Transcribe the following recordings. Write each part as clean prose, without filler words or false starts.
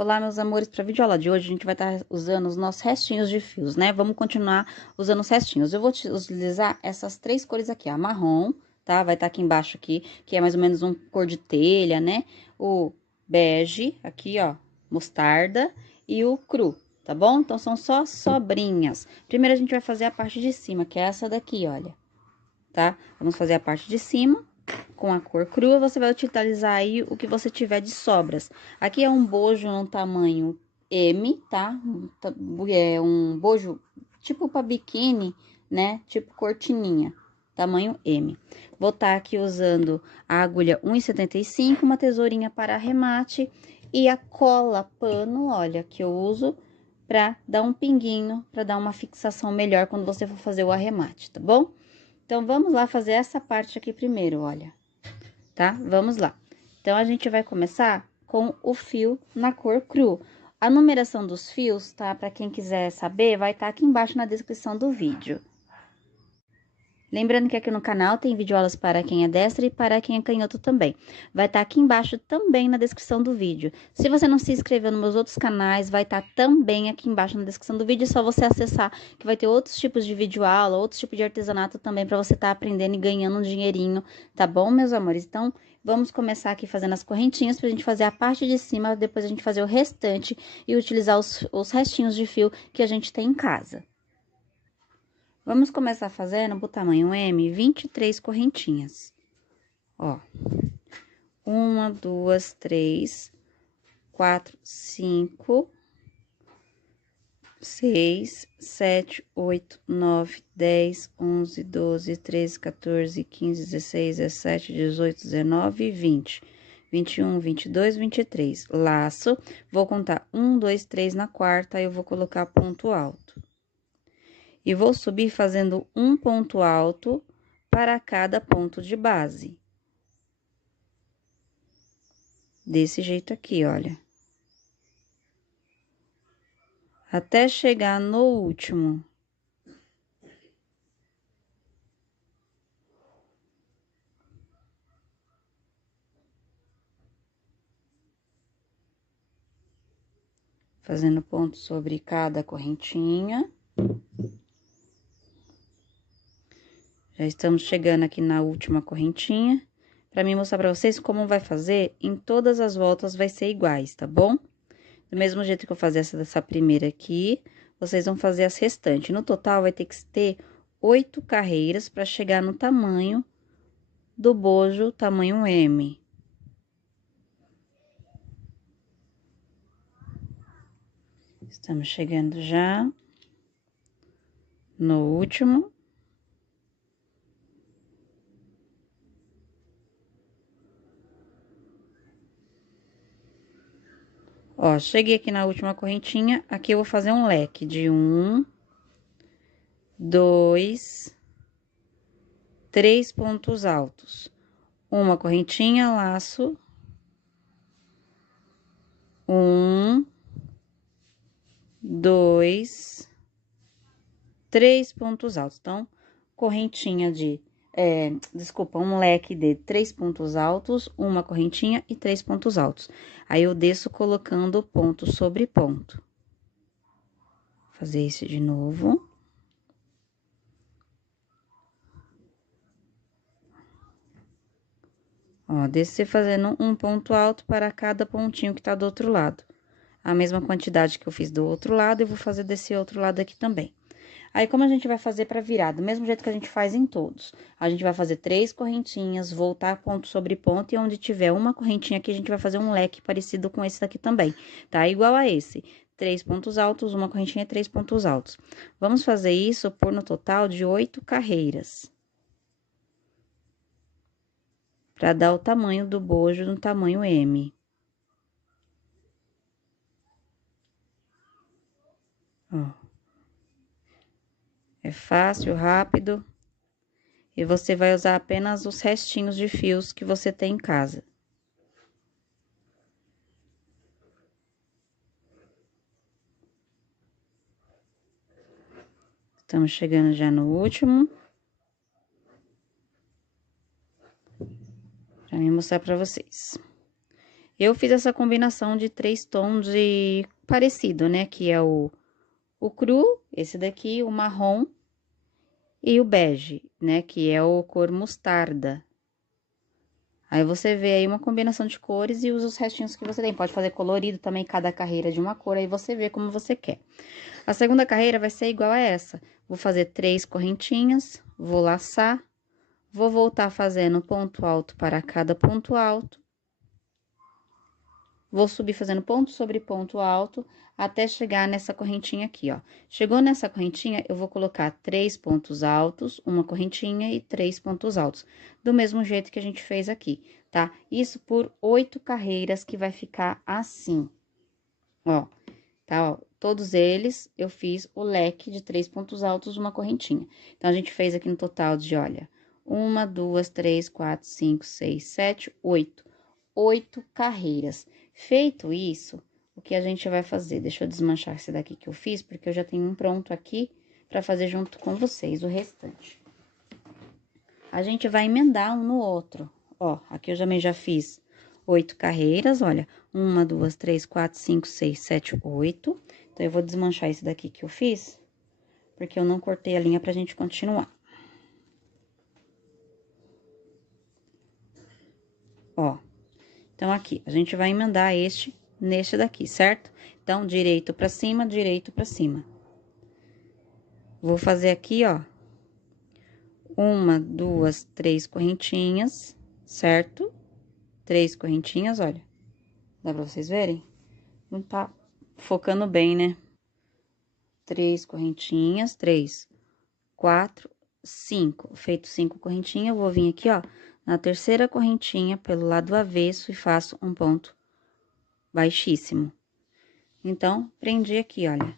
Olá, meus amores, para a videoaula de hoje a gente vai estar usando os nossos restinhos de fios, né? Vamos continuar usando os restinhos. Eu vou utilizar essas três cores aqui, a marrom, tá? Vai estar aqui embaixo aqui, que é mais ou menos um cor de telha, né? O bege, aqui, ó, mostarda e o cru, tá bom? Então, são só sobrinhas. Primeiro a gente vai fazer a parte de cima, que é essa daqui, olha, tá? Vamos fazer a parte de cima. Com a cor crua, você vai utilizar aí o que você tiver de sobras. Aqui é um bojo no tamanho M, tá? É um bojo tipo para biquíni, né? Tipo cortininha, tamanho M. Vou estar aqui usando a agulha 1,75, uma tesourinha para arremate e a cola pano, olha, que eu uso para dar um pinguinho, para dar uma fixação melhor quando você for fazer o arremate, tá bom? Então, vamos lá fazer essa parte aqui primeiro, olha. Tá? Vamos lá. Então, a gente vai começar com o fio na cor cru. A numeração dos fios, tá? Para quem quiser saber, vai estar aqui embaixo na descrição do vídeo. Lembrando que aqui no canal tem videoaulas para quem é destro e para quem é canhoto também. Vai estar aqui embaixo também na descrição do vídeo. Se você não se inscreveu nos meus outros canais, vai estar também aqui embaixo na descrição do vídeo. É só você acessar, que vai ter outros tipos de videoaula, outros tipos de artesanato também para você estar aprendendo e ganhando um dinheirinho, tá bom, meus amores? Então, vamos começar aqui fazendo as correntinhas pra gente fazer a parte de cima, depois a gente fazer o restante e utilizar os restinhos de fio que a gente tem em casa. Vamos começar fazendo pro tamanho M, 23 correntinhas. Ó, 1, 2, 3, 4, 5, 6, 7, 8, 9, 10, 11, 12, 13, 14, 15, 16, 17, 18, 19 e 20. 21, 22, 23. Laço, vou contar 1, 2, 3 na quarta, aí eu vou colocar ponto alto. E vou subir fazendo um ponto alto para cada ponto de base. Desse jeito aqui, olha. Até chegar no último. Fazendo ponto sobre cada correntinha. Já estamos chegando aqui na última correntinha. Pra mim mostrar pra vocês como vai fazer, em todas as voltas vai ser iguais, tá bom? Do mesmo jeito que eu fazer essa primeira aqui, vocês vão fazer as restantes. No total, vai ter que ter 8 carreiras para chegar no tamanho do bojo, tamanho M. Estamos chegando já no último. Ó, cheguei aqui na última correntinha, aqui eu vou fazer um leque de 1, 2, 3 pontos altos. Uma correntinha, laço. 1, 2, 3 pontos altos. Então, correntinha de... desculpa, um leque de 3 pontos altos, uma correntinha e 3 pontos altos. Aí, eu desço colocando ponto sobre ponto. Vou fazer isso de novo. Ó, descer fazendo um ponto alto para cada pontinho que tá do outro lado. A mesma quantidade que eu fiz do outro lado, eu vou fazer desse outro lado aqui também. Aí, como a gente vai fazer pra virar? Do mesmo jeito que a gente faz em todos. A gente vai fazer 3 correntinhas, voltar ponto sobre ponto, e onde tiver uma correntinha aqui, a gente vai fazer um leque parecido com esse daqui também, tá? Igual a esse. 3 pontos altos, uma correntinha e 3 pontos altos. Vamos fazer isso por no total de 8 carreiras. Pra dar o tamanho do bojo no tamanho M. Ó. É fácil, rápido. E você vai usar apenas os restinhos de fios que você tem em casa. Estamos chegando já no último. Pra mim mostrar pra vocês. Eu fiz essa combinação de 3 tons de parecido, né? Que é o cru, esse daqui, o marrom e o bege, né? Que é o cor mostarda. Aí, você vê aí uma combinação de cores e usa os restinhos que você tem. Pode fazer colorido também, cada carreira de uma cor, aí você vê como você quer. A segunda carreira vai ser igual a essa. Vou fazer 3 correntinhas, vou laçar, vou voltar fazendo ponto alto para cada ponto alto. Vou subir fazendo ponto sobre ponto alto, até chegar nessa correntinha aqui, ó. Chegou nessa correntinha, eu vou colocar 3 pontos altos, uma correntinha e 3 pontos altos. Do mesmo jeito que a gente fez aqui, tá? Isso por 8 carreiras, que vai ficar assim. Ó, tá? Ó, todos eles, eu fiz o leque de 3 pontos altos, uma correntinha. Então, a gente fez aqui no total de, olha, 1, 2, 3, 4, 5, 6, 7, 8. 8 carreiras. Feito isso, o que a gente vai fazer? Deixa eu desmanchar esse daqui que eu fiz, porque eu já tenho um pronto aqui para fazer junto com vocês, o restante. A gente vai emendar um no outro. Ó, aqui eu também já fiz 8 carreiras, olha. 1, 2, 3, 4, 5, 6, 7, 8. Então, eu vou desmanchar esse daqui que eu fiz, porque eu não cortei a linha pra gente continuar. Ó. Então, aqui, a gente vai emendar neste daqui, certo? Então, direito pra cima, direito pra cima. Vou fazer aqui, ó, 1, 2, 3 correntinhas, certo? 3 correntinhas, olha. Dá pra vocês verem? Não tá focando bem, né? 3 correntinhas, 3, 4, 5. Feito 5 correntinhas, eu vou vir aqui, ó, na terceira correntinha, pelo lado avesso, e faço um ponto baixíssimo. Então, prendi aqui, olha.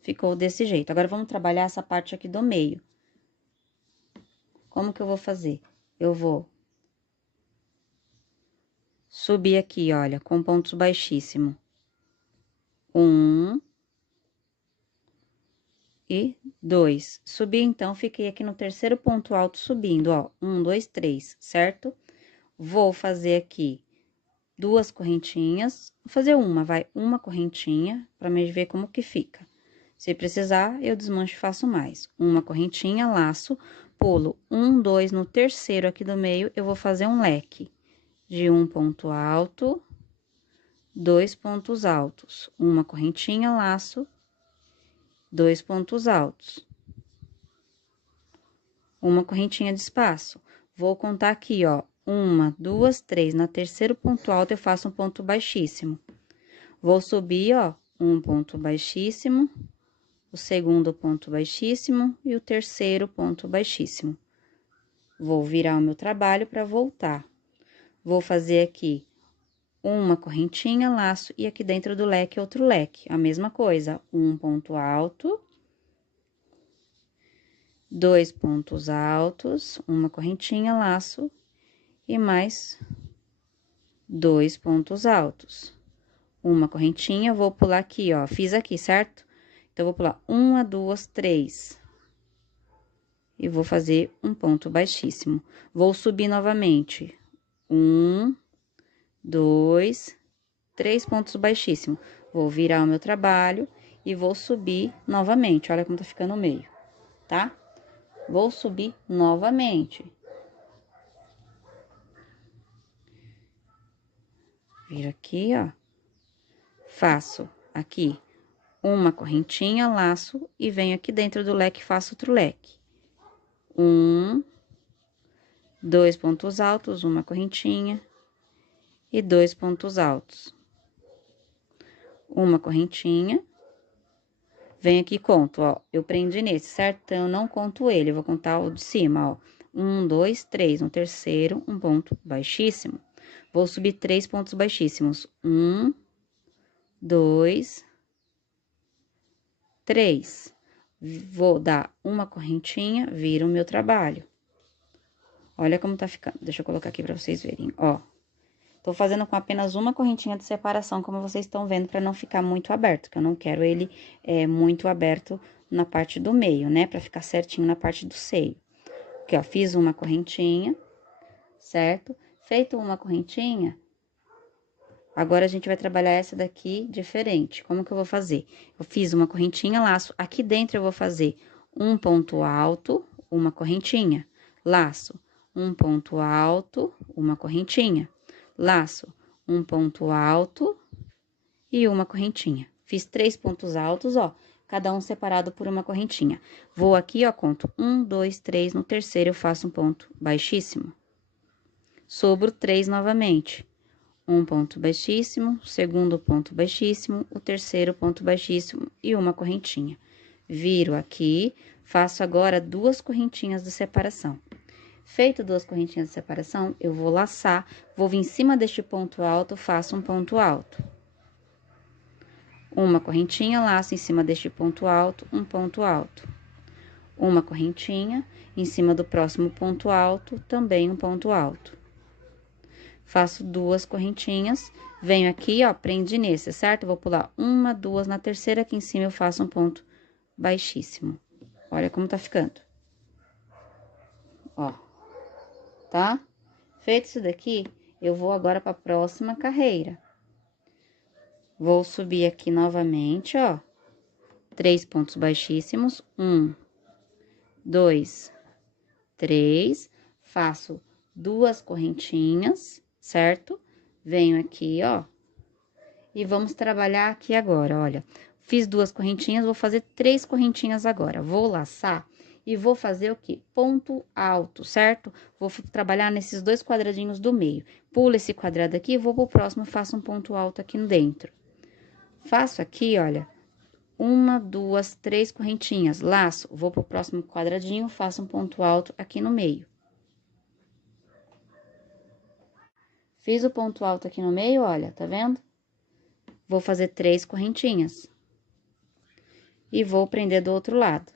Ficou desse jeito. Agora, vamos trabalhar essa parte aqui do meio. Como que eu vou fazer? Eu vou subir aqui, olha, com pontos baixíssimos. 1 e 2. Subi, então, fiquei aqui no terceiro ponto alto subindo, ó. 1, 2, 3, certo? Vou fazer aqui 2 correntinhas. Vou fazer uma, vai, uma correntinha, pra me ver como que fica. Se precisar, eu desmancho e faço mais. Uma correntinha, laço, pulo 1, 2, no terceiro aqui do meio, eu vou fazer um leque de um ponto alto, 2 pontos altos, uma correntinha, laço, 2 pontos altos, uma correntinha de espaço. Vou contar aqui, ó, 1, 2, 3, na terceiro ponto alto eu faço um ponto baixíssimo. Vou subir, ó, um ponto baixíssimo, o segundo ponto baixíssimo e o terceiro ponto baixíssimo. Vou virar o meu trabalho para voltar. Vou fazer aqui uma correntinha, laço, e aqui dentro do leque, outro leque. A mesma coisa, um ponto alto, 2 pontos altos, uma correntinha, laço, e mais 2 pontos altos. Uma correntinha, vou pular aqui, ó, fiz aqui, certo? Então, vou pular 1, 2, 3. E vou fazer um ponto baixíssimo. Vou subir novamente. 1, 2, 3 pontos baixíssimos. Vou virar o meu trabalho e vou subir novamente. Olha como tá ficando o meio, tá? Vou subir novamente. Viro aqui, ó. Faço aqui uma correntinha, laço e venho aqui dentro do leque, faço outro leque. 1, 2 pontos altos, uma correntinha e 2 pontos altos. Uma correntinha. Venho aqui e conto, ó, eu prendi nesse, certo? Então, eu não conto ele, eu vou contar o de cima, ó. 1, 2, 3, no terceiro, um ponto baixíssimo. Vou subir 3 pontos baixíssimos. 1, 2, 3. Vou dar uma correntinha, viro o meu trabalho. Olha como tá ficando. Deixa eu colocar aqui pra vocês verem, ó. Tô fazendo com apenas uma correntinha de separação, como vocês estão vendo, pra não ficar muito aberto, que eu não quero ele muito aberto na parte do meio, né? Pra ficar certinho na parte do seio. Aqui, ó, fiz uma correntinha, certo? Feito uma correntinha, Agora, a gente vai trabalhar essa daqui diferente. Como que eu vou fazer? Eu fiz uma correntinha, laço. Aqui dentro, eu vou fazer um ponto alto, uma correntinha. Laço, um ponto alto, uma correntinha. Laço, um ponto alto e uma correntinha. Fiz 3 pontos altos, ó, cada um separado por uma correntinha. Vou aqui, ó, conto 1, 2, 3, no terceiro eu faço um ponto baixíssimo. Sobro 3 novamente. Um ponto baixíssimo, segundo ponto baixíssimo, o terceiro ponto baixíssimo e uma correntinha. Viro aqui, faço agora 2 correntinhas de separação. Feito 2 correntinhas de separação, eu vou laçar, vou vir em cima deste ponto alto, faço um ponto alto. Uma correntinha, laço em cima deste ponto alto, um ponto alto. Uma correntinha, em cima do próximo ponto alto, também um ponto alto. Faço 2 correntinhas, venho aqui, ó, prende nesse, certo? Vou pular 1, 2, na terceira aqui em cima eu faço um ponto baixíssimo. Olha como tá ficando. Ó, tá? Feito isso daqui, eu vou agora pra próxima carreira. Vou subir aqui novamente, ó, 3 pontos baixíssimos, 1, 2, 3, faço 2 correntinhas, certo? Venho aqui, ó, e vamos trabalhar aqui agora, olha. Fiz 2 correntinhas, vou fazer 3 correntinhas agora. Vou laçar e vou fazer o quê? Ponto alto, certo? Vou trabalhar nesses 2 quadradinhos do meio. Pulo esse quadrado aqui, vou pro próximo, faço um ponto alto aqui dentro. Faço aqui, olha, 1, 2, 3 correntinhas, laço, vou pro próximo quadradinho, faço um ponto alto aqui no meio. Fiz o ponto alto aqui no meio, olha, tá vendo? Vou fazer 3 correntinhas. E vou prender do outro lado.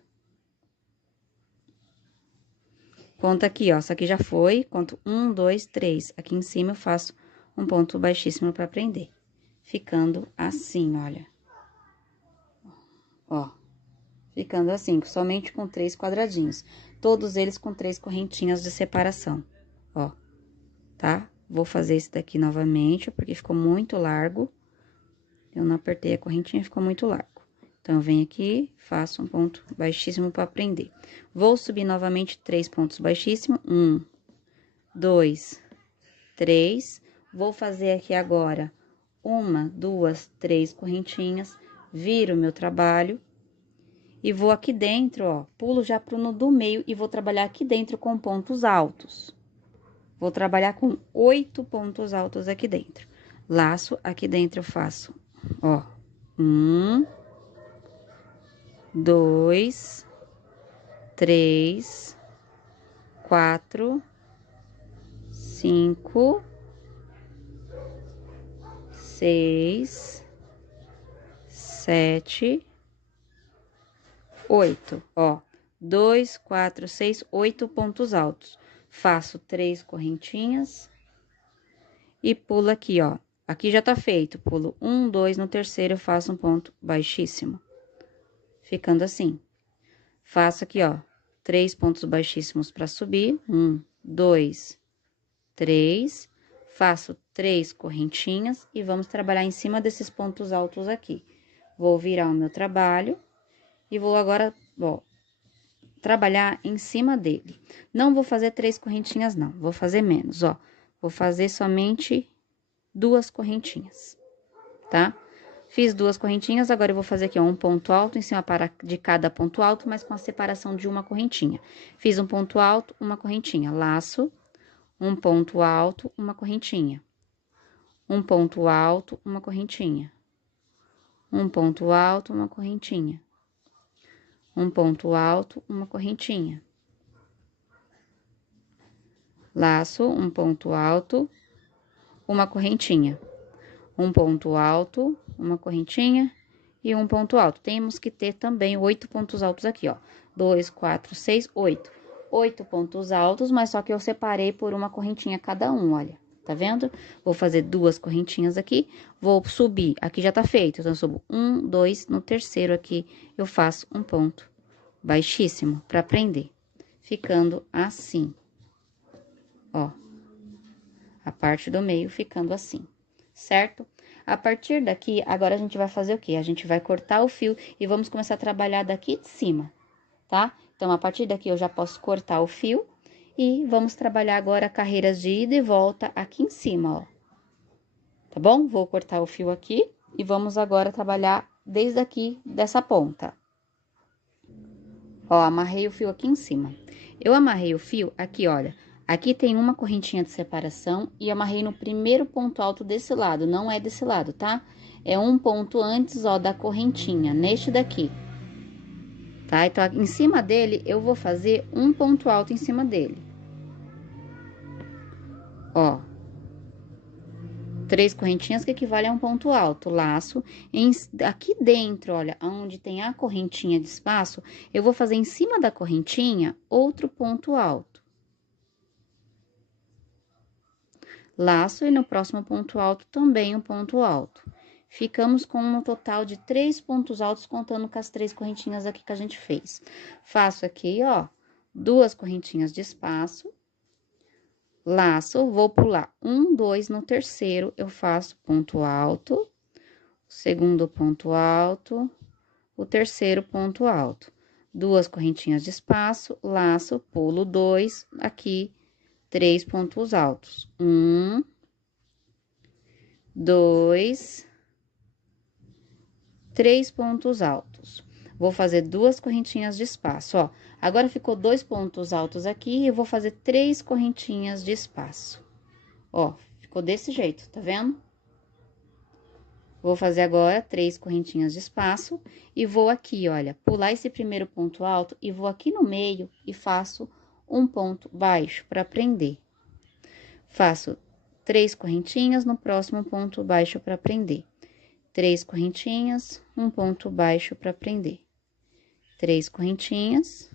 Conta aqui, ó, isso aqui já foi, conto 1, 2, 3. Aqui em cima eu faço um ponto baixíssimo pra prender. Ficando assim, olha. Ó, ficando assim, somente com 3 quadradinhos. Todos eles com 3 correntinhas de separação, ó, tá? Vou fazer esse daqui novamente, porque ficou muito largo. Eu não apertei a correntinha, ficou muito largo. Então, eu venho aqui, faço um ponto baixíssimo para prender. Vou subir novamente 3 pontos baixíssimos. 1, 2, 3. Vou fazer aqui agora 1, 2, 3 correntinhas. Viro o meu trabalho. E vou aqui dentro, ó, pulo já pro no do meio e vou trabalhar aqui dentro com pontos altos. Vou trabalhar com 8 pontos altos aqui dentro. Laço, aqui dentro eu faço, ó, 1, 2, 3, 4, 5, 6, 7, 8, ó, 2, 4, 6, 8 pontos altos. Faço 3 correntinhas e pulo aqui, ó. Aqui já tá feito, pulo 1, 2, no terceiro eu faço um ponto baixíssimo. Ficando assim. Faço aqui, ó, 3 pontos baixíssimos para subir. 1, 2, 3. Faço 3 correntinhas e vamos trabalhar em cima desses pontos altos aqui. Vou virar o meu trabalho e vou agora, ó, trabalhar em cima dele. Não vou fazer 3 correntinhas, não. Vou fazer menos, ó. Vou fazer somente 2 correntinhas, tá? Fiz 2 correntinhas, agora eu vou fazer aqui, ó, um ponto alto em cima de cada ponto alto, mas com a separação de uma correntinha. Fiz um ponto alto, uma correntinha, laço, um ponto alto, uma correntinha. Um ponto alto, uma correntinha. Um ponto alto, uma correntinha. Um ponto alto, uma correntinha. Laço, um ponto alto, uma correntinha. Um ponto alto, uma correntinha e um ponto alto. Temos que ter também 8 pontos altos aqui, ó. 2, 4, 6, 8. 8 pontos altos, mas só que eu separei por uma correntinha cada um, olha. Tá vendo? Vou fazer 2 correntinhas aqui, vou subir. Aqui já tá feito, então eu subo 1, 2, no terceiro aqui eu faço um ponto baixíssimo pra prender. Ficando assim. Ó. A parte do meio ficando assim. certo? A partir daqui, agora a gente vai fazer o quê? A gente vai cortar o fio e vamos começar a trabalhar daqui de cima, tá? Então, a partir daqui eu já posso cortar o fio e vamos trabalhar agora carreiras de ida e volta aqui em cima, ó. Tá bom? Vou cortar o fio aqui e vamos agora trabalhar desde aqui dessa ponta. Ó, amarrei o fio aqui em cima. Eu amarrei o fio aqui, olha. Aqui tem uma correntinha de separação e amarrei no primeiro ponto alto desse lado, não é desse lado, tá? É um ponto antes, ó, da correntinha, neste daqui. Tá? Então, em cima dele, eu vou fazer um ponto alto em cima dele. Ó. 3 correntinhas que equivalem a um ponto alto, laço. Aqui dentro, olha, onde tem a correntinha de espaço, eu vou fazer em cima da correntinha outro ponto alto. Laço e no próximo ponto alto também um ponto alto. Ficamos com um total de 3 pontos altos, contando com as 3 correntinhas aqui que a gente fez. Faço aqui, ó, 2 correntinhas de espaço. Laço, vou pular 1, 2, no terceiro eu faço ponto alto, segundo ponto alto, o terceiro ponto alto. 2 correntinhas de espaço, laço, pulo 2, aqui 3 pontos altos. 1, 2, 3 pontos altos. Vou fazer 2 correntinhas de espaço, ó. Agora, ficou 2 pontos altos aqui e eu vou fazer 3 correntinhas de espaço. Ó, ficou desse jeito, tá vendo? Vou fazer agora 3 correntinhas de espaço e vou aqui, olha, pular esse primeiro ponto alto e vou aqui no meio e faço um ponto baixo para prender. Faço 3 correntinhas no próximo ponto baixo para prender. 3 correntinhas, um ponto baixo para prender. 3 correntinhas,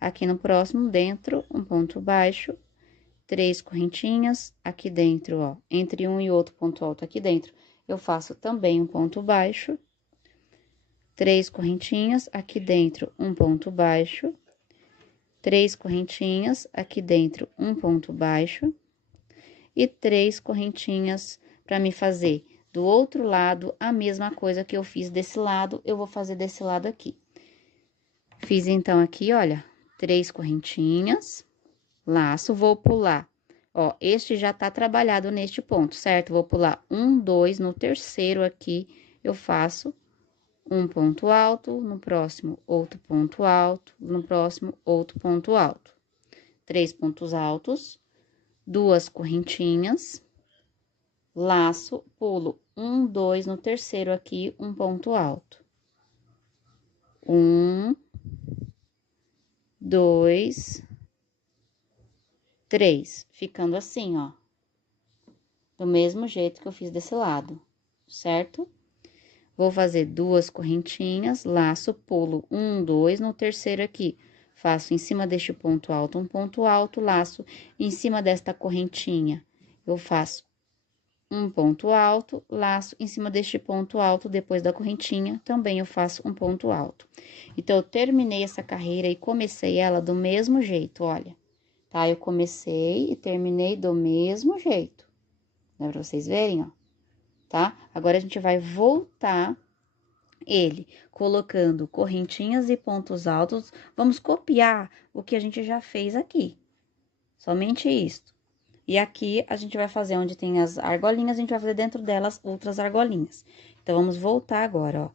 aqui no próximo, dentro, um ponto baixo, 3 correntinhas, aqui dentro, ó, entre um e outro ponto alto aqui dentro, eu faço também um ponto baixo, 3 correntinhas, aqui dentro, um ponto baixo, 3 correntinhas, aqui dentro, um ponto baixo, e 3 correntinhas para me fazer do outro lado a mesma coisa que eu fiz desse lado, eu vou fazer desse lado aqui. Fiz, então, aqui, olha, 3 correntinhas, laço, vou pular. Ó, este já tá trabalhado neste ponto, certo? Vou pular 1, 2, no terceiro aqui, eu faço um ponto alto, no próximo, outro ponto alto, no próximo, outro ponto alto. 3 pontos altos, 2 correntinhas, laço, pulo 1, 2, no terceiro aqui, um ponto alto. 1, 2, 3, ficando assim, ó. Do mesmo jeito que eu fiz desse lado, certo? Vou fazer 2 correntinhas, laço, pulo 1, 2, no terceiro aqui, faço em cima deste ponto alto, um ponto alto, laço, em cima desta correntinha, eu faço um ponto alto, laço, em cima deste ponto alto, depois da correntinha, também eu faço um ponto alto. Então, eu terminei essa carreira e comecei ela do mesmo jeito, olha, tá? Eu comecei e terminei do mesmo jeito, dá pra vocês verem, ó, tá? Agora, a gente vai voltar ele, colocando correntinhas e pontos altos, vamos copiar o que a gente já fez aqui, somente isto. E aqui, a gente vai fazer onde tem as argolinhas, a gente vai fazer dentro delas outras argolinhas. Então, vamos voltar agora, ó.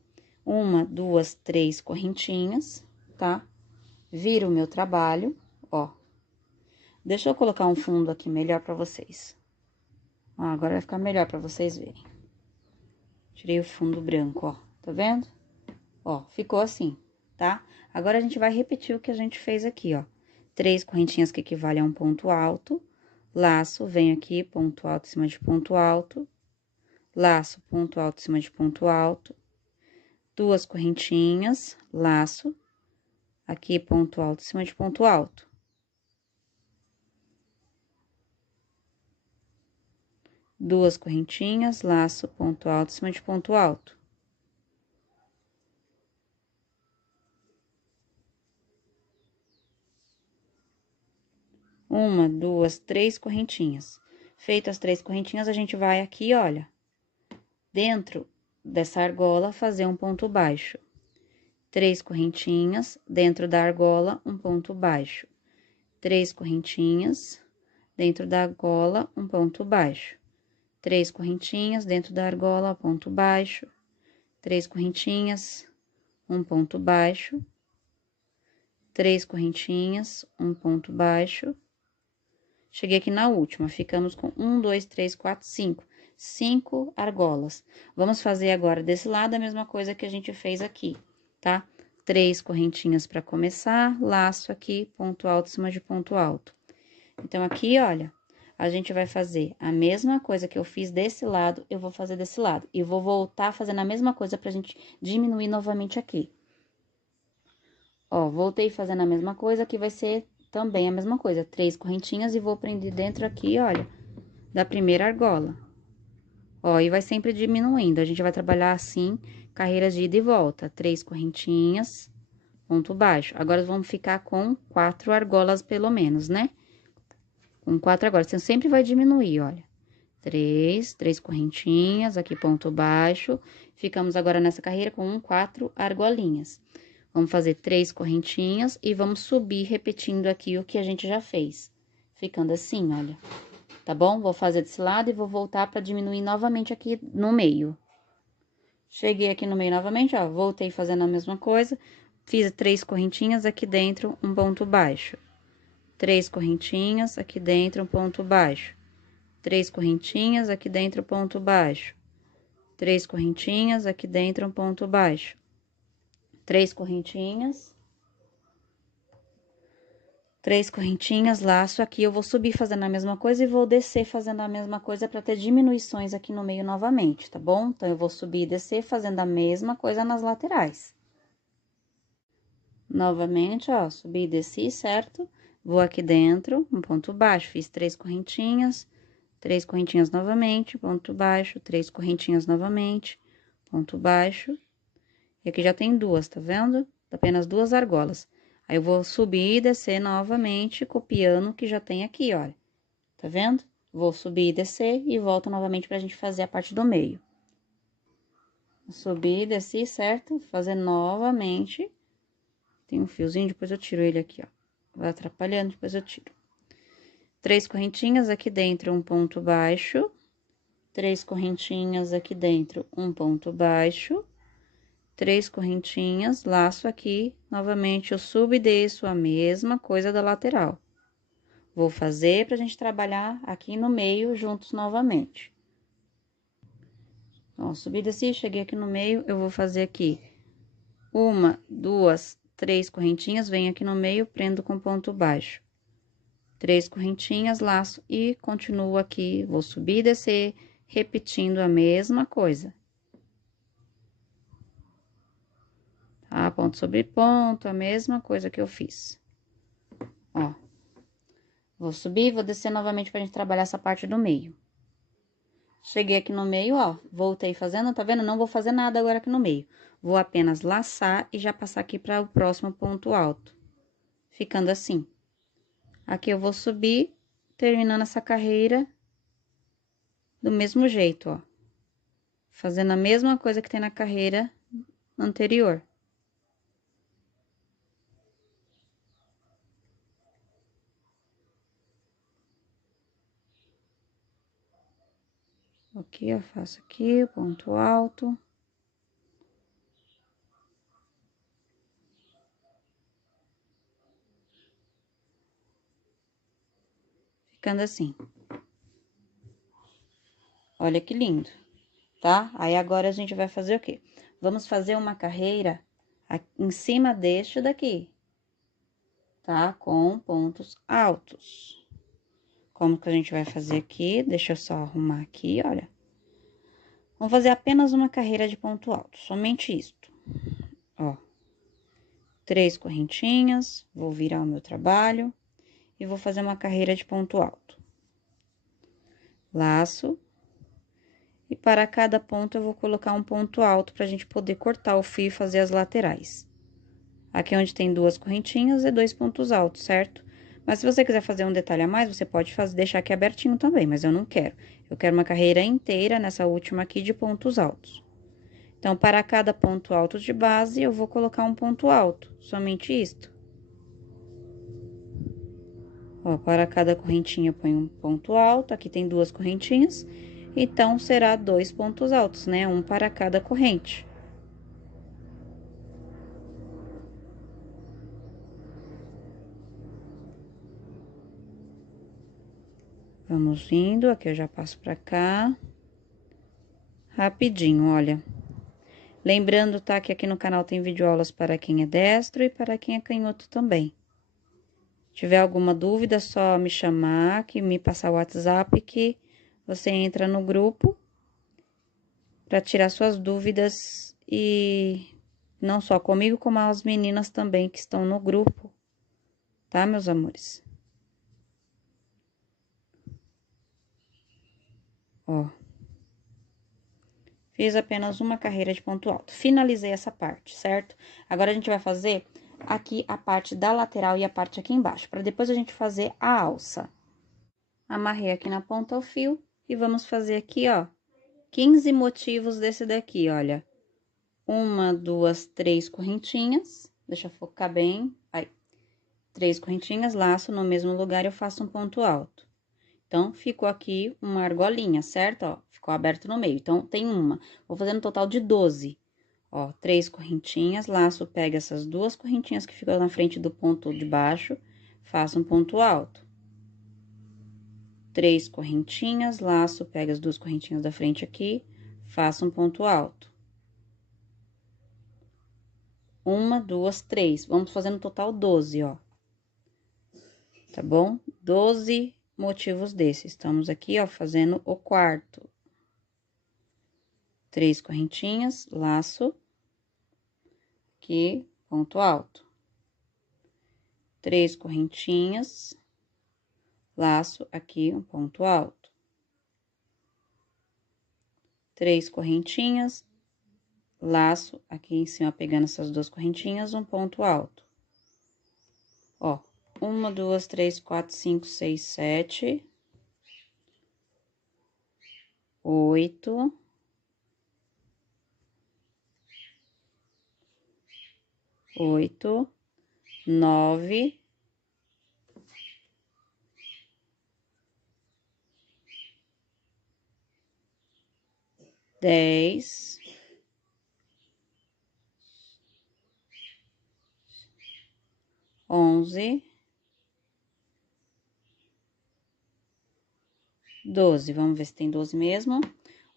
1, 2, 3 correntinhas, tá? Viro o meu trabalho, ó. Deixa eu colocar um fundo aqui melhor pra vocês. Ó, agora vai ficar melhor pra vocês verem. Tirei o fundo branco, ó, tá vendo? Ó, ficou assim, tá? Agora, a gente vai repetir o que a gente fez aqui, ó. 3 correntinhas que equivalem a um ponto alto, laço, venho aqui, ponto alto em cima de ponto alto, laço, ponto alto em cima de ponto alto, 2 correntinhas, laço, aqui, ponto alto em cima de ponto alto. Duas correntinhas, laço, ponto alto em cima de ponto alto. Uma, duas, 3 correntinhas. Feito as 3 correntinhas, a gente vai aqui, olha, dentro dessa argola, fazer um ponto baixo. 3 correntinhas, dentro da argola, um ponto baixo. 3 correntinhas, dentro da argola, um ponto baixo. 3 correntinhas, dentro da argola, ponto baixo. 3 correntinhas, um ponto baixo. 3 correntinhas, um ponto baixo. Cheguei aqui na última, ficamos com 1, 2, 3, 4, 5. 5 argolas. Vamos fazer agora desse lado a mesma coisa que a gente fez aqui, tá? 3 correntinhas para começar, laço aqui, ponto alto em cima de ponto alto. Então, aqui, olha, a gente vai fazer a mesma coisa que eu fiz desse lado, eu vou fazer desse lado. E vou voltar fazendo a mesma coisa pra gente diminuir novamente aqui. Ó, voltei fazendo a mesma coisa, aqui vai ser também a mesma coisa. 3 correntinhas e vou prender dentro aqui, olha, da primeira argola. Ó, e vai sempre diminuindo, a gente vai trabalhar assim, carreiras de ida e volta. 3 correntinhas, ponto baixo. Agora, vamos ficar com 4 argolas pelo menos, né? Com 4 argolas, você sempre vai diminuir, olha. 3 correntinhas, aqui ponto baixo. Ficamos agora nessa carreira com 4 argolinhas. Vamos fazer 3 correntinhas e vamos subir repetindo aqui o que a gente já fez. Ficando assim, olha. Tá bom? Vou fazer desse lado e vou voltar pra diminuir novamente aqui no meio. Cheguei aqui no meio novamente, ó, voltei fazendo a mesma coisa. Fiz 3 correntinhas aqui dentro, um ponto baixo. 3 correntinhas aqui dentro, um ponto baixo. 3 correntinhas aqui dentro, ponto baixo. 3 correntinhas aqui dentro, um ponto baixo. 3 correntinhas. 3 correntinhas, laço aqui, eu vou subir fazendo a mesma coisa e vou descer fazendo a mesma coisa para ter diminuições aqui no meio novamente, tá bom? Então, eu vou subir e descer fazendo a mesma coisa nas laterais. Novamente, ó, subi e desci, certo? Vou aqui dentro, um ponto baixo, fiz 3 correntinhas, 3 correntinhas novamente, ponto baixo, 3 correntinhas novamente, ponto baixo. E aqui já tem 2, tá vendo? Apenas 2 argolas. Aí, eu vou subir e descer novamente, copiando o que já tem aqui, olha. Tá vendo? Vou subir e descer e volto novamente pra gente fazer a parte do meio. Subi, desci, certo? Fazer novamente. Tem um fiozinho, depois eu tiro ele aqui, ó. Vai atrapalhando, depois eu tiro. 3 correntinhas aqui dentro, um ponto baixo. 3 correntinhas aqui dentro, um ponto baixo. 3 correntinhas, laço aqui, novamente eu subo e desço a mesma coisa da lateral. Vou fazer pra gente trabalhar aqui no meio juntos novamente. Ó, subi e desci, cheguei aqui no meio, eu vou fazer aqui 1, 2, 3 correntinhas, venho aqui no meio, prendo com ponto baixo. 3 correntinhas, laço e continuo aqui, vou subir e descer, repetindo a mesma coisa. Tá? Ponto sobre ponto, a mesma coisa que eu fiz. Ó. Vou subir e vou descer novamente pra gente trabalhar essa parte do meio. Cheguei aqui no meio, ó, voltei fazendo, tá vendo? Não vou fazer nada agora aqui no meio. Vou apenas laçar e já passar aqui para o próximo ponto alto. Ficando assim. Aqui eu vou subir, terminando essa carreira do mesmo jeito, ó. Fazendo a mesma coisa que tem na carreira anterior. Aqui eu faço aqui o ponto alto. Ficando assim. Olha que lindo, tá? Aí, agora, a gente vai fazer o quê? Vamos fazer uma carreira em cima deste daqui, tá? Com pontos altos. Como que a gente vai fazer aqui? Deixa eu só arrumar aqui, olha. Vamos fazer apenas uma carreira de ponto alto, somente isto. Ó. 3 correntinhas, vou virar o meu trabalho e vou fazer uma carreira de ponto alto. Laço. E para cada ponto, eu vou colocar um ponto alto pra gente poder cortar o fio e fazer as laterais. Aqui onde tem 2 correntinhas, é 2 pontos altos, certo? Mas se você quiser fazer um detalhe a mais, você pode deixar aqui abertinho também, mas eu não quero. Eu quero uma carreira inteira nessa última aqui de pontos altos. Então, para cada ponto alto de base, eu vou colocar um ponto alto, somente isto. Ó, para cada correntinha, eu ponho um ponto alto, aqui tem duas correntinhas, então, será 2 pontos altos, né? Um para cada corrente. Vamos indo, aqui eu já passo pra cá. Rapidinho, olha. Lembrando, tá, que aqui no canal tem videoaulas para quem é destro e para quem é canhoto também. Se tiver alguma dúvida, é só me chamar, que me passar o WhatsApp, que você entra no grupo para tirar suas dúvidas e não só comigo, como as meninas também que estão no grupo, tá, meus amores? Ó. Fiz apenas uma carreira de ponto alto. Finalizei essa parte, certo? Agora, a gente vai fazer aqui a parte da lateral e a parte aqui embaixo, para depois a gente fazer a alça. Amarrei aqui na ponta o fio e vamos fazer aqui, ó, 15 motivos desse daqui, olha. 1, 2, 3 correntinhas. Deixa eu focar bem. Aí. 3 correntinhas, laço no mesmo lugar, eu faço um ponto alto. Então, ficou aqui uma argolinha, certo? Ó, ficou aberto no meio. Então, tem uma. Vou fazer no total de 12. Ó, 3 correntinhas, laço, pega essas duas correntinhas que ficam na frente do ponto de baixo, faço um ponto alto. 3 correntinhas, laço, pega as duas correntinhas da frente aqui, faço um ponto alto. 1, 2, 3. Vamos fazer no total 12, ó. Tá bom? 12 motivos desses. Estamos aqui, ó, fazendo o quarto. 3 correntinhas, laço, aqui, ponto alto. 3 correntinhas, laço, aqui, um ponto alto. 3 correntinhas, laço, aqui em cima, pegando essas duas correntinhas, um ponto alto. Ó, 1, 2, 3, 4, 5, 6, 7, 8, 9, 10, 11, 12. Vamos ver se tem 12 mesmo.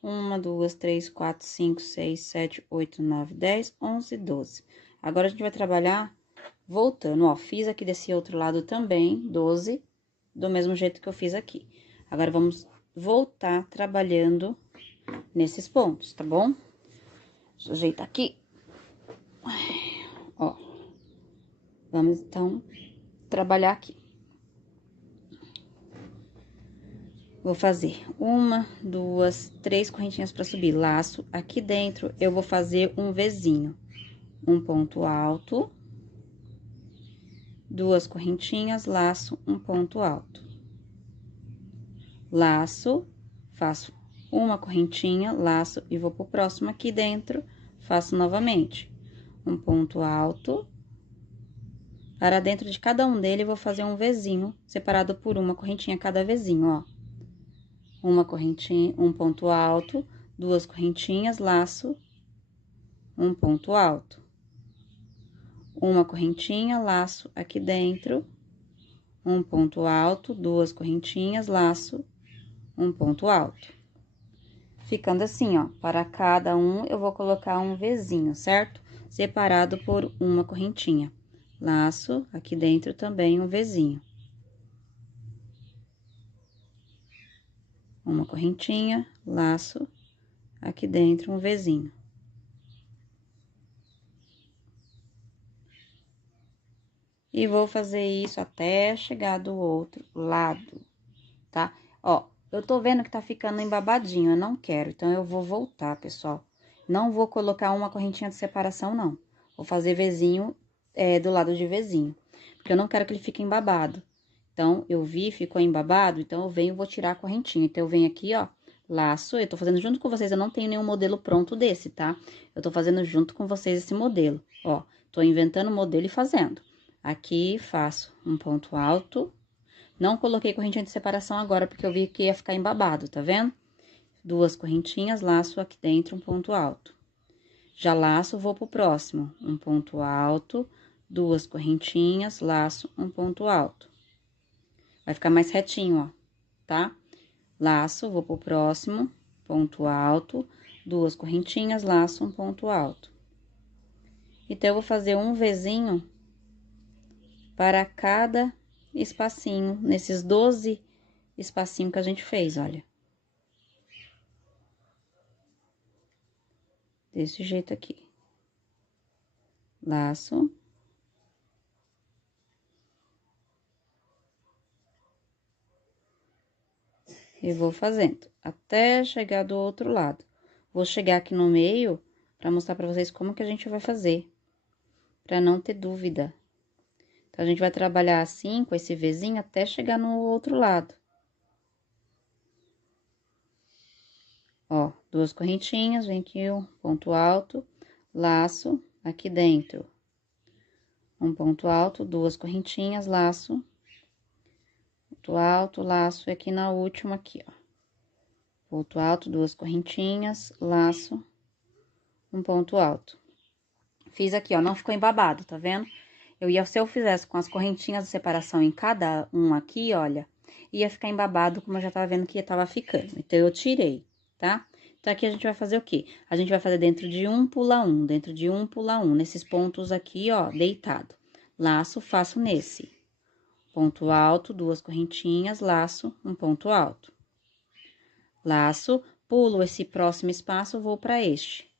1, 2, 3, 4, 5, 6, 7, 8, 9, 10, 11, 12. Agora, a gente vai trabalhar voltando, ó. Fiz aqui desse outro lado também, 12, do mesmo jeito que eu fiz aqui. Agora, vamos voltar trabalhando nesses pontos, tá bom? Deixa eu ajeitar aqui. Ó. Vamos, então, trabalhar aqui. Vou fazer 1, 2, 3 correntinhas para subir, laço. Aqui dentro, eu vou fazer um Vzinho. Um ponto alto. 2 correntinhas, laço, um ponto alto. Laço, faço uma correntinha, laço e vou pro próximo aqui dentro, faço novamente. Um ponto alto. Para dentro de cada um dele, vou fazer um Vzinho, separado por uma correntinha cada Vzinho, ó. Uma correntinha, um ponto alto, 2 correntinhas, laço, um ponto alto. Uma correntinha, laço aqui dentro, um ponto alto, 2 correntinhas, laço, um ponto alto. Ficando assim, ó, para cada um, eu vou colocar um Vzinho, certo? Separado por uma correntinha. Laço, aqui dentro também um Vzinho. Uma correntinha, laço, aqui dentro um Vzinho. E vou fazer isso até chegar do outro lado, tá? Ó, eu tô vendo que tá ficando embabadinho, eu não quero, então eu vou voltar, pessoal. Não vou colocar uma correntinha de separação, não. Vou fazer Vzinho do lado de Vzinho, porque eu não quero que ele fique embabado. Então, eu vi, ficou embabado, então eu venho e vou tirar a correntinha. Então, eu venho aqui, ó, laço, eu tô fazendo junto com vocês, eu não tenho nenhum modelo pronto desse, tá? Eu tô fazendo junto com vocês esse modelo, ó. Tô inventando o modelo e fazendo. Aqui, faço um ponto alto. Não coloquei correntinha de separação agora, porque eu vi que ia ficar embabado, tá vendo? Duas correntinhas, laço aqui dentro, um ponto alto. Já laço, vou pro próximo. Um ponto alto, duas correntinhas, laço, um ponto alto. Vai ficar mais retinho, ó, tá? Laço, vou pro próximo, ponto alto, duas correntinhas, laço, um ponto alto. Então, eu vou fazer um Vzinho para cada espacinho, nesses 12 espacinhos que a gente fez, olha. Desse jeito aqui. Laço. E vou fazendo, até chegar do outro lado. Vou chegar aqui no meio, pra mostrar pra vocês como que a gente vai fazer, pra não ter dúvida. Então, a gente vai trabalhar assim, com esse Vzinho, até chegar no outro lado. Ó, duas correntinhas, vem aqui um ponto alto, laço, aqui dentro. Um ponto alto, duas correntinhas, laço, ponto alto, laço, e aqui na última, aqui, ó. Ponto alto, duas correntinhas, laço, um ponto alto. Fiz aqui, ó, não ficou embabado, tá vendo? Se eu fizesse com as correntinhas de separação em cada um aqui, olha, ia ficar embabado, como eu já tava vendo que tava ficando. Então, eu tirei, tá? Então, aqui a gente vai fazer o quê? A gente vai fazer dentro de um, pula um, dentro de um, pula um, nesses pontos aqui, ó, deitado. Laço, faço nesse. Ponto alto, duas correntinhas, laço, um ponto alto. Laço, pulo esse próximo espaço, vou para este.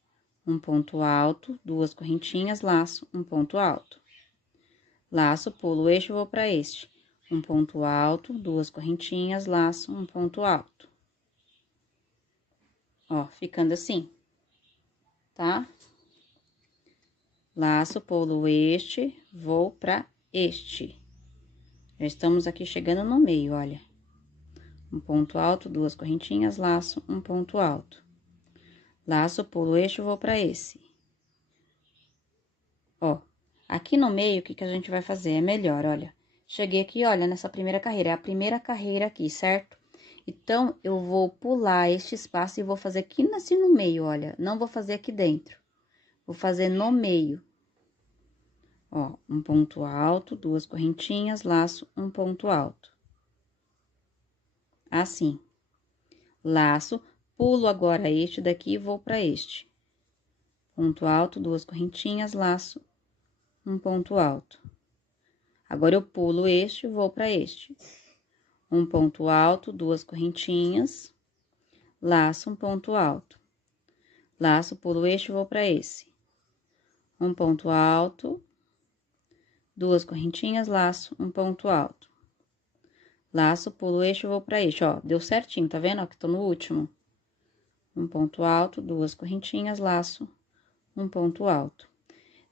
Um ponto alto, duas correntinhas, laço, um ponto alto. Laço, pulo este, vou para este. Um ponto alto, duas correntinhas, laço, um ponto alto. Ó, ficando assim, tá? Laço, pulo este, vou para este. Já estamos aqui chegando no meio, olha. Um ponto alto, duas correntinhas, laço, um ponto alto. Laço, pulo este, vou para esse. Ó, aqui no meio, o que que a gente vai fazer? É melhor, olha. Cheguei aqui, olha, nessa primeira carreira, é a primeira carreira aqui, certo? Então, eu vou pular este espaço e vou fazer aqui assim no meio, olha. Não vou fazer aqui dentro. Vou fazer no meio. Ó, um ponto alto, duas correntinhas, laço, um ponto alto. Assim. Laço, pulo agora este daqui e vou para este. Ponto alto, duas correntinhas, laço, um ponto alto. Agora, eu pulo este e vou para este. Um ponto alto, duas correntinhas, laço, um ponto alto. Laço, pulo este e vou para esse. Um ponto alto, duas correntinhas, laço, um ponto alto. Laço, pulo este e vou para este, ó, deu certinho, tá vendo? Ó, que tô no último. Um ponto alto, duas correntinhas, laço, um ponto alto.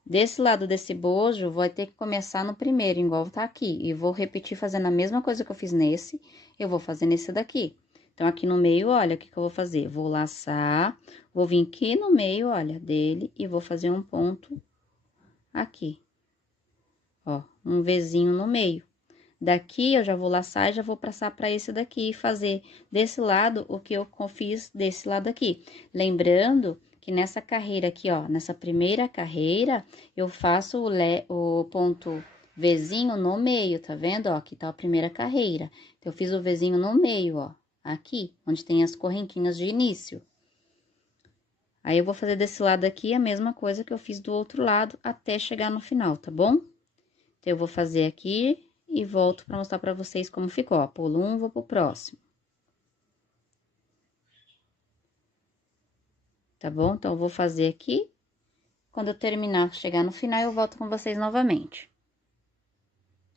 Desse lado desse bojo, vou ter que começar no primeiro, igual tá aqui. E vou repetir fazendo a mesma coisa que eu fiz nesse, eu vou fazer nesse daqui. Então, aqui no meio, olha, o que que eu vou fazer? Vou laçar, vou vir aqui no meio, olha, dele, e vou fazer um ponto aqui. Ó, um Vzinho no meio. Daqui, eu já vou laçar e já vou passar para esse daqui e fazer desse lado o que eu fiz desse lado aqui. Lembrando que nessa carreira aqui, ó, nessa primeira carreira, eu faço o ponto Vzinho no meio, tá vendo? Ó, aqui tá a primeira carreira. Então, eu fiz o Vzinho no meio, ó, aqui, onde tem as correntinhas de início. Aí, eu vou fazer desse lado aqui a mesma coisa que eu fiz do outro lado até chegar no final, tá bom? Então, eu vou fazer aqui e volto pra mostrar pra vocês como ficou, ó. Pulo um, vou pro próximo. Tá bom? Então, eu vou fazer aqui. Quando eu terminar, chegar no final, eu volto com vocês novamente.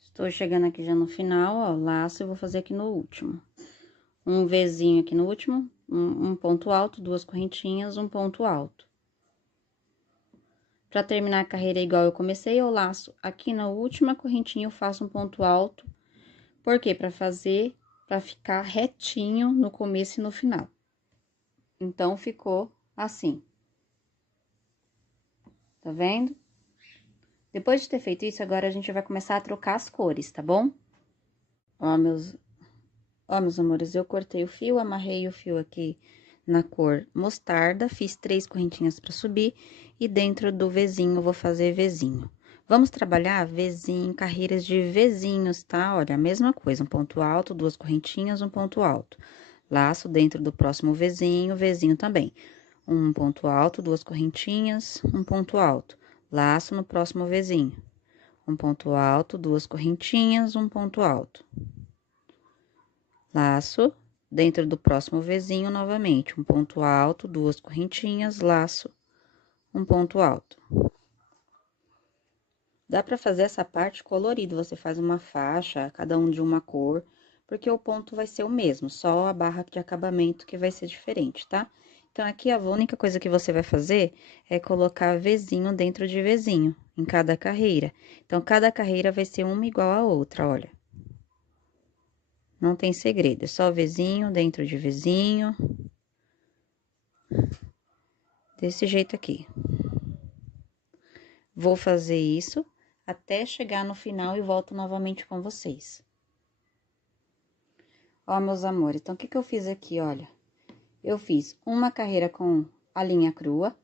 Estou chegando aqui já no final, ó, laço, eu vou fazer aqui no último. Um Vzinho aqui no último, um ponto alto, duas correntinhas, um ponto alto. Pra terminar a carreira igual eu comecei, eu laço aqui na última correntinha, eu faço um ponto alto. Por quê? Pra ficar retinho no começo e no final. Então, ficou assim. Tá vendo? Depois de ter feito isso, agora a gente vai começar a trocar as cores, tá bom? Ó, meus amores, eu cortei o fio, amarrei o fio aqui na cor mostarda, fiz 3 correntinhas pra subir e dentro do Vzinho eu vou fazer Vzinho. Vamos trabalhar Vzinho, carreiras de Vzinhos, tá? Olha, a mesma coisa, um ponto alto, 2 correntinhas, um ponto alto. Laço dentro do próximo Vzinho, Vzinho também. Um ponto alto, 2 correntinhas, um ponto alto. Laço no próximo Vzinho. Um ponto alto, 2 correntinhas, um ponto alto. Laço dentro do próximo Vzinho novamente. Um ponto alto, 2 correntinhas, laço, um ponto alto. Dá pra fazer essa parte colorida, você faz uma faixa, cada um de uma cor, porque o ponto vai ser o mesmo, só a barra de acabamento que vai ser diferente, tá? Então, aqui a única coisa que você vai fazer é colocar Vzinho dentro de Vzinho, em cada carreira. Então, cada carreira vai ser uma igual a outra, olha. Não tem segredo, é só Vzinho dentro de Vzinho. Desse jeito aqui. Vou fazer isso até chegar no final e volto novamente com vocês. Ó, meus amores, então, o que eu fiz aqui, olha? Eu fiz uma carreira com a linha crua,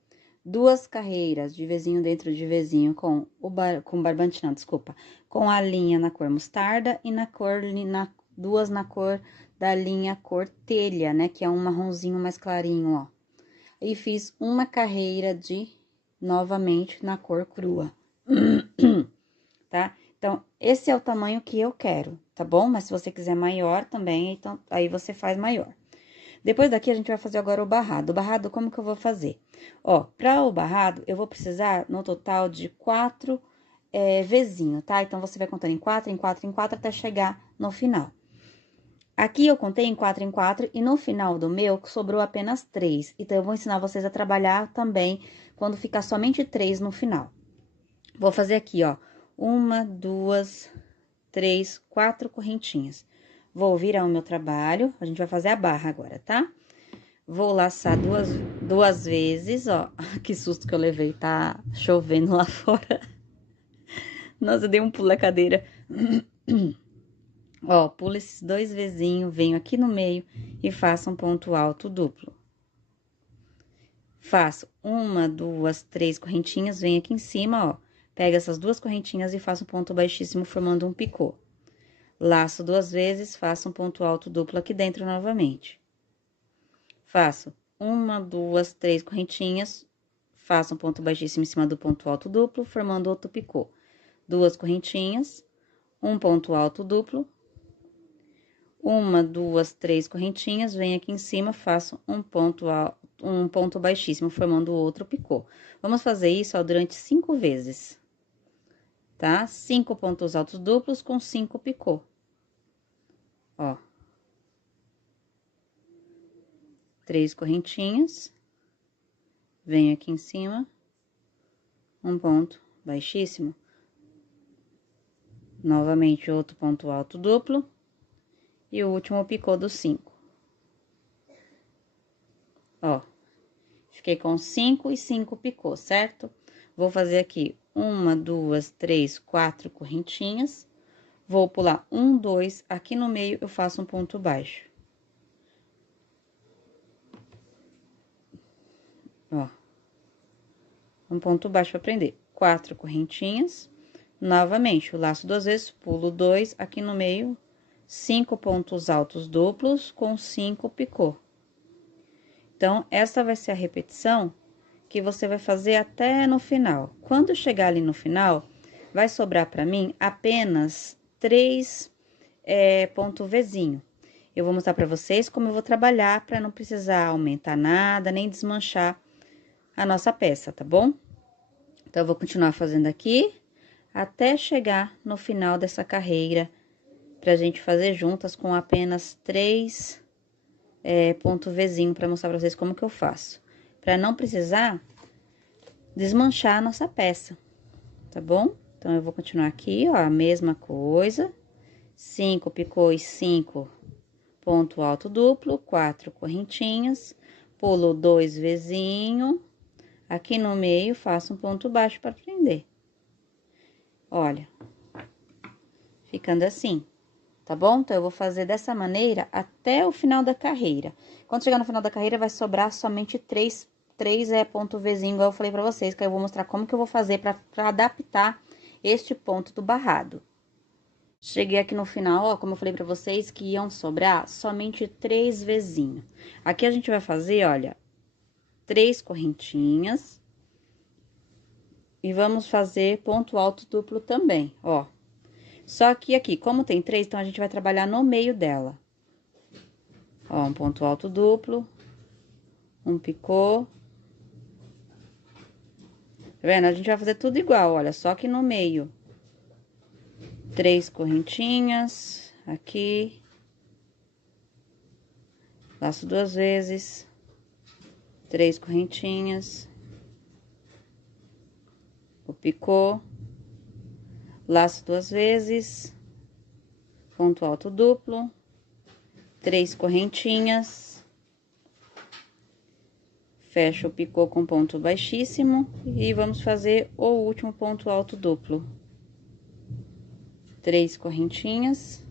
2 carreiras de Vzinho dentro de Vzinho com barbante, não, desculpa, com a linha na cor mostarda e duas na cor da linha cor telha, né, que é um marronzinho mais clarinho, ó. E fiz uma carreira novamente na cor crua, tá? Então, esse é o tamanho que eu quero, tá bom? Mas se você quiser maior também, então, aí você faz maior. Depois daqui, a gente vai fazer agora o barrado. O barrado, como que eu vou fazer? Ó, pra o barrado, eu vou precisar, no total, de 4 Vzinho, tá? Então, você vai contando em 4, em 4, em 4, até chegar no final. Aqui, eu contei em 4 em 4, e no final do meu, sobrou apenas 3. Então, eu vou ensinar vocês a trabalhar também, quando ficar somente 3 no final. Vou fazer aqui, ó, 1, 2, 3, 4 correntinhas. Vou virar o meu trabalho, a gente vai fazer a barra agora, tá? Vou laçar duas vezes, ó. Que susto que eu levei, tá chovendo lá fora. Nossa, eu dei um pulo na cadeira. Ó, pulo esses 2 vezinhos, venho aqui no meio e faço um ponto alto duplo. Faço 1, 2, 3 correntinhas, venho aqui em cima, ó. Pego essas 2 correntinhas e faço um ponto baixíssimo, formando um picô. Laço 2 vezes, faço um ponto alto duplo aqui dentro novamente. Faço 1, 2, 3 correntinhas, faço um ponto baixíssimo em cima do ponto alto duplo, formando outro picô. 2 correntinhas, um ponto alto duplo, 1, 2, 3 correntinhas, venho aqui em cima, faço um ponto baixíssimo, formando outro picô. Vamos fazer isso, ó, durante 5 vezes, tá? 5 pontos altos duplos com 5 picô. Ó. 3 correntinhas, venho aqui em cima, um ponto baixíssimo, novamente outro ponto alto duplo, e o último picô dos 5. Ó, fiquei com 5 e 5 picô, certo? Vou fazer aqui 1, 2, 3, 4 correntinhas, vou pular 1, 2, aqui no meio eu faço um ponto baixo. Ó, um ponto baixo para prender. 4 correntinhas, novamente, o laço 2 vezes, pulo 2, aqui no meio, 5 pontos altos duplos com 5 picô. Então, essa vai ser a repetição que você vai fazer até no final. Quando chegar ali no final, vai sobrar para mim apenas 3 ponto Vzinho. Eu vou mostrar para vocês como eu vou trabalhar para não precisar aumentar nada, nem desmanchar a nossa peça, tá bom? Então, eu vou continuar fazendo aqui até chegar no final dessa carreira, pra gente fazer juntas com apenas 3 ponto Vzinho, pra mostrar pra vocês como que eu faço. Pra não precisar desmanchar a nossa peça, tá bom? Então, eu vou continuar aqui, ó, a mesma coisa. 5 picô e 5 ponto alto duplo, 4 correntinhas, pulo 2 vezinho, aqui no meio faço um ponto baixo para prender. Olha, ficando assim, tá bom? Então, eu vou fazer dessa maneira até o final da carreira. Quando chegar no final da carreira, vai sobrar somente três ponto Vzinho, igual eu falei pra vocês, que aí eu vou mostrar como que eu vou fazer pra adaptar este ponto do barrado. Cheguei aqui no final, ó, como eu falei pra vocês, que iam sobrar somente 3 Vzinho. Aqui a gente vai fazer, olha, 3 correntinhas. E vamos fazer ponto alto duplo também, ó. Só que aqui, como tem 3, então a gente vai trabalhar no meio dela. Ó, um ponto alto duplo, um picô. Tá vendo? A gente vai fazer tudo igual, olha, só que no meio. 3 correntinhas, aqui. Laço 2 vezes. 3 correntinhas. O picô. Laço 2 vezes. Ponto alto duplo. 3 correntinhas. Fecha o picô com ponto baixíssimo. E vamos fazer o último ponto alto duplo. 3 correntinhas.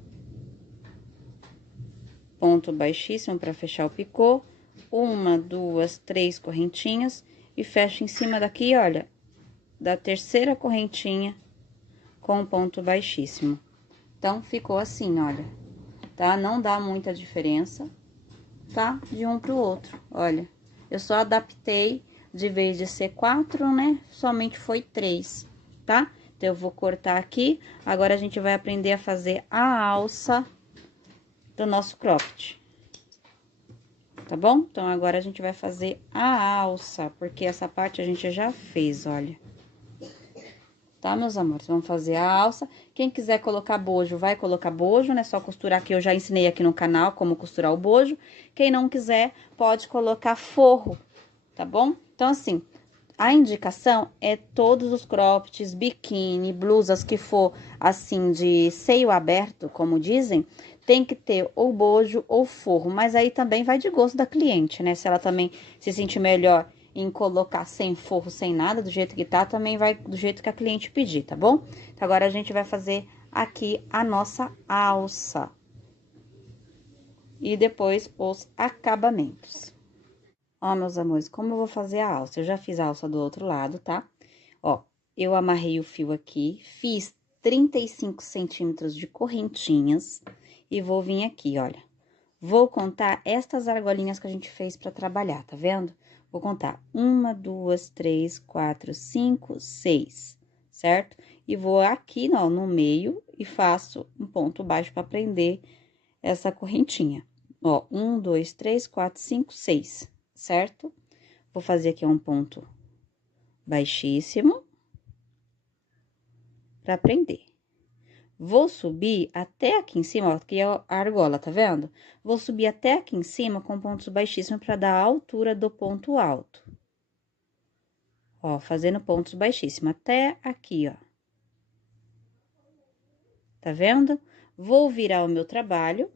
Ponto baixíssimo para fechar o picô. 1, 2, 3 correntinhas. E fecho em cima daqui, olha, da terceira correntinha com ponto baixíssimo. Então, ficou assim, olha, tá? Não dá muita diferença, tá? De um pro outro, olha. Eu só adaptei, de vez de ser 4, né? Somente foi 3, tá? Então, eu vou cortar aqui. Agora, a gente vai aprender a fazer a alça do nosso cropped. Tá bom? Então, agora a gente vai fazer a alça, porque essa parte a gente já fez, olha. Tá, meus amores? Vamos fazer a alça. Quem quiser colocar bojo, vai colocar bojo, né? Só costurar, que eu já ensinei aqui no canal como costurar o bojo. Quem não quiser, pode colocar forro, tá bom? Então, assim, a indicação é todos os croppeds, biquíni, blusas que for, assim, de seio aberto, como dizem, tem que ter ou bojo ou forro. Mas aí também vai de gosto da cliente, né? Se ela também se sentir melhor em colocar sem forro, sem nada, do jeito que tá, também vai do jeito que a cliente pedir, tá bom? Então, agora a gente vai fazer aqui a nossa alça. E depois os acabamentos. Ó, meus amores, como eu vou fazer a alça? Eu já fiz a alça do outro lado, tá? Ó, eu amarrei o fio aqui, fiz 35 centímetros de correntinhas e vou vir aqui, olha. Vou contar estas argolinhas que a gente fez pra trabalhar, tá vendo? Vou contar 1, 2, 3, 4, 5, 6, certo? E vou aqui, ó, no meio e faço um ponto baixo pra prender essa correntinha. Ó, 1, 2, 3, 4, 5, 6, certo? Vou fazer aqui um ponto baixíssimo pra prender. Vou subir até aqui em cima, ó, aqui é a argola, tá vendo? Vou subir até aqui em cima com pontos baixíssimos pra dar a altura do ponto alto. Ó, fazendo pontos baixíssimos até aqui, ó. Tá vendo? Vou virar o meu trabalho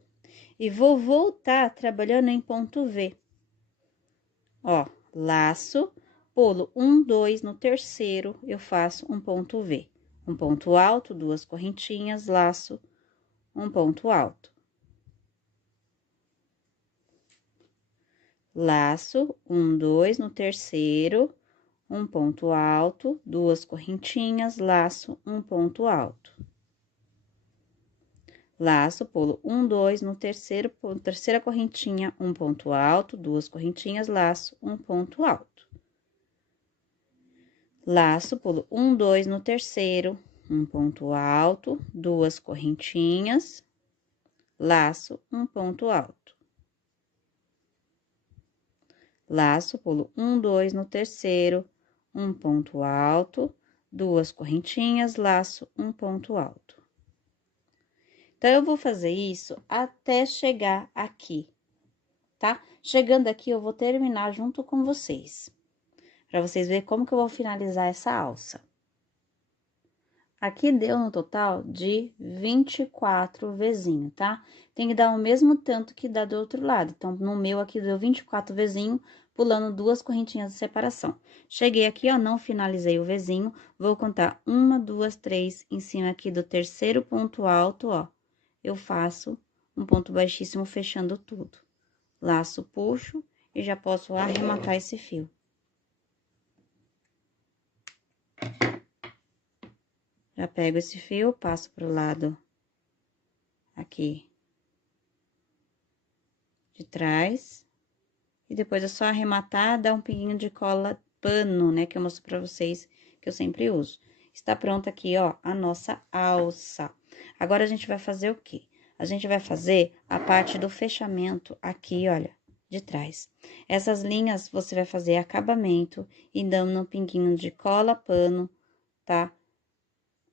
e vou voltar trabalhando em ponto V. Ó, laço, pulo 1, 2, no terceiro eu faço um ponto V. Um ponto alto, 2 correntinhas, laço, um ponto alto. Laço, 1, 2, no terceiro, um ponto alto, 2 correntinhas, laço, um ponto alto. Laço, pulo 1, 2, no terceiro, terceira correntinha, um ponto alto, 2 correntinhas, laço, um ponto alto. Laço, pulo 1, 2, no terceiro, um ponto alto, 2 correntinhas, laço, um ponto alto. Laço, pulo 1, 2, no terceiro, um ponto alto, 2 correntinhas, laço, um ponto alto. Então, eu vou fazer isso até chegar aqui, tá? Chegando aqui, eu vou terminar junto com vocês, pra vocês verem como que eu vou finalizar essa alça. Aqui deu no total de 24 vezinho, tá? Tem que dar o mesmo tanto que dá do outro lado. Então, no meu aqui deu 24 vezinho, pulando 2 correntinhas de separação. Cheguei aqui, ó, não finalizei o vezinho, vou contar 1, 2, 3 em cima aqui do terceiro ponto alto, ó. Eu faço um ponto baixíssimo fechando tudo. Laço, puxo e já posso arrematar esse fio. Já pego esse fio, passo pro lado aqui de trás. E depois é só arrematar, dar um pinguinho de cola pano, né? Que eu mostro pra vocês, que eu sempre uso. Está pronta aqui, ó, a nossa alça. Agora, a gente vai fazer o quê? A gente vai fazer a parte do fechamento aqui, olha, de trás. Essas linhas, você vai fazer acabamento e dando um pinguinho de cola pano, tá?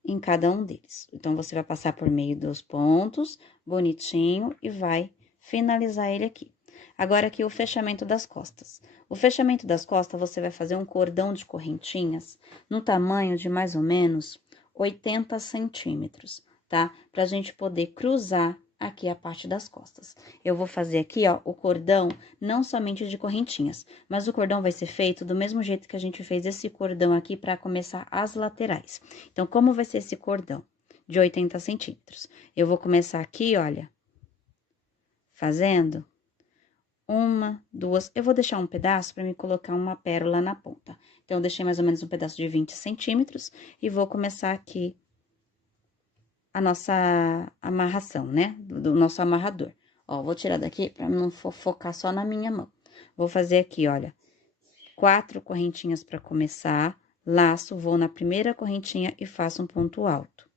Em cada um deles. Então, você vai passar por meio dos pontos, bonitinho, e vai finalizar ele aqui. Agora, aqui, o fechamento das costas. O fechamento das costas, você vai fazer um cordão de correntinhas no tamanho de mais ou menos 80 centímetros, tá? Pra gente poder cruzar aqui a parte das costas. Eu vou fazer aqui, ó, o cordão não somente de correntinhas, mas o cordão vai ser feito do mesmo jeito que a gente fez esse cordão aqui para começar as laterais. Então, como vai ser esse cordão? De 80 centímetros. Eu vou começar aqui, olha, fazendo 1, 2, eu vou deixar um pedaço para me colocar uma pérola na ponta. Então, eu deixei mais ou menos um pedaço de 20 centímetros e vou começar aqui a nossa amarração, né? Do nosso amarrador. Ó, vou tirar daqui para não focar só na minha mão. Vou fazer aqui, olha, 4 correntinhas para começar, laço, vou na primeira correntinha e faço um ponto alto.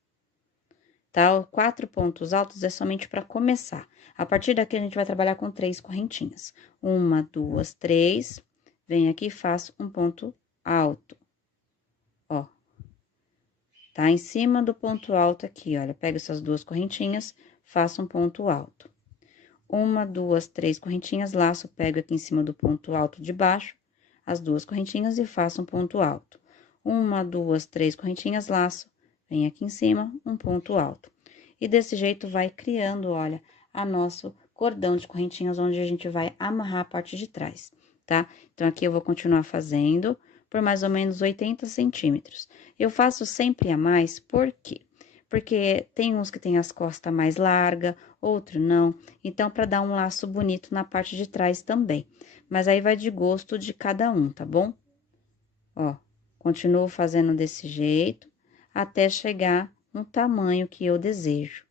Tá? 4 pontos altos é somente para começar. A partir daqui, a gente vai trabalhar com 3 correntinhas. 1, 2, 3, venho aqui e faço um ponto alto. Ó. Tá? Em cima do ponto alto aqui, olha, pego essas 2 correntinhas, faço um ponto alto. 1, 2, 3 correntinhas, laço, pego aqui em cima do ponto alto de baixo, as 2 correntinhas e faço um ponto alto. 1, 2, 3 correntinhas, laço, vem aqui em cima, um ponto alto. E desse jeito vai criando, olha, a nosso cordão de correntinhas, onde a gente vai amarrar a parte de trás, tá? Então, aqui eu vou continuar fazendo por mais ou menos 80 centímetros. Eu faço sempre a mais, por quê? Porque tem uns que tem as costas mais largas, outro não. Então, para dar um laço bonito na parte de trás também. Mas aí vai de gosto de cada um, tá bom? Ó, continuo fazendo desse jeito, até chegar no tamanho que eu desejo.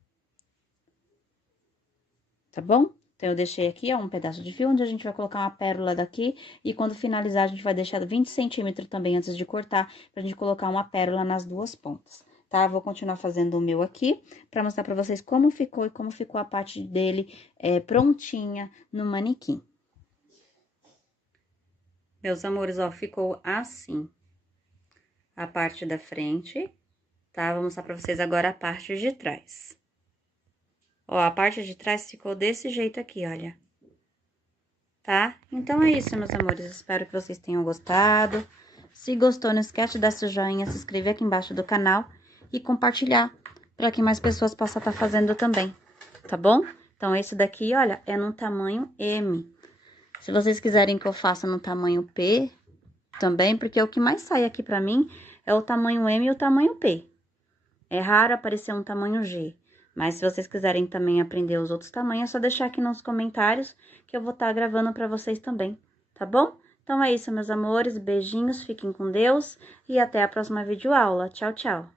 Tá bom? Então, eu deixei aqui, ó, um pedaço de fio, onde a gente vai colocar uma pérola daqui, e quando finalizar, a gente vai deixar 20 centímetros também antes de cortar, pra gente colocar uma pérola nas 2 pontas, tá? Vou continuar fazendo o meu aqui, pra mostrar pra vocês como ficou e como ficou a parte dele prontinha no manequim. Meus amores, ó, ficou assim a parte da frente, tá? Vou mostrar pra vocês agora a parte de trás. Ó, a parte de trás ficou desse jeito aqui, olha. Tá? Então, é isso, meus amores. Espero que vocês tenham gostado. Se gostou, não esquece de dar seu joinha, se inscrever aqui embaixo do canal e compartilhar para que mais pessoas possam estar fazendo também, tá bom? Então, esse daqui, olha, é no tamanho M. Se vocês quiserem que eu faça no tamanho P também, porque o que mais sai aqui pra mim é o tamanho M e o tamanho P. É raro aparecer um tamanho G. Mas se vocês quiserem também aprender os outros tamanhos, é só deixar aqui nos comentários que eu vou estar gravando para vocês também, tá bom? Então é isso, meus amores, beijinhos, fiquem com Deus e até a próxima videoaula. Tchau, tchau!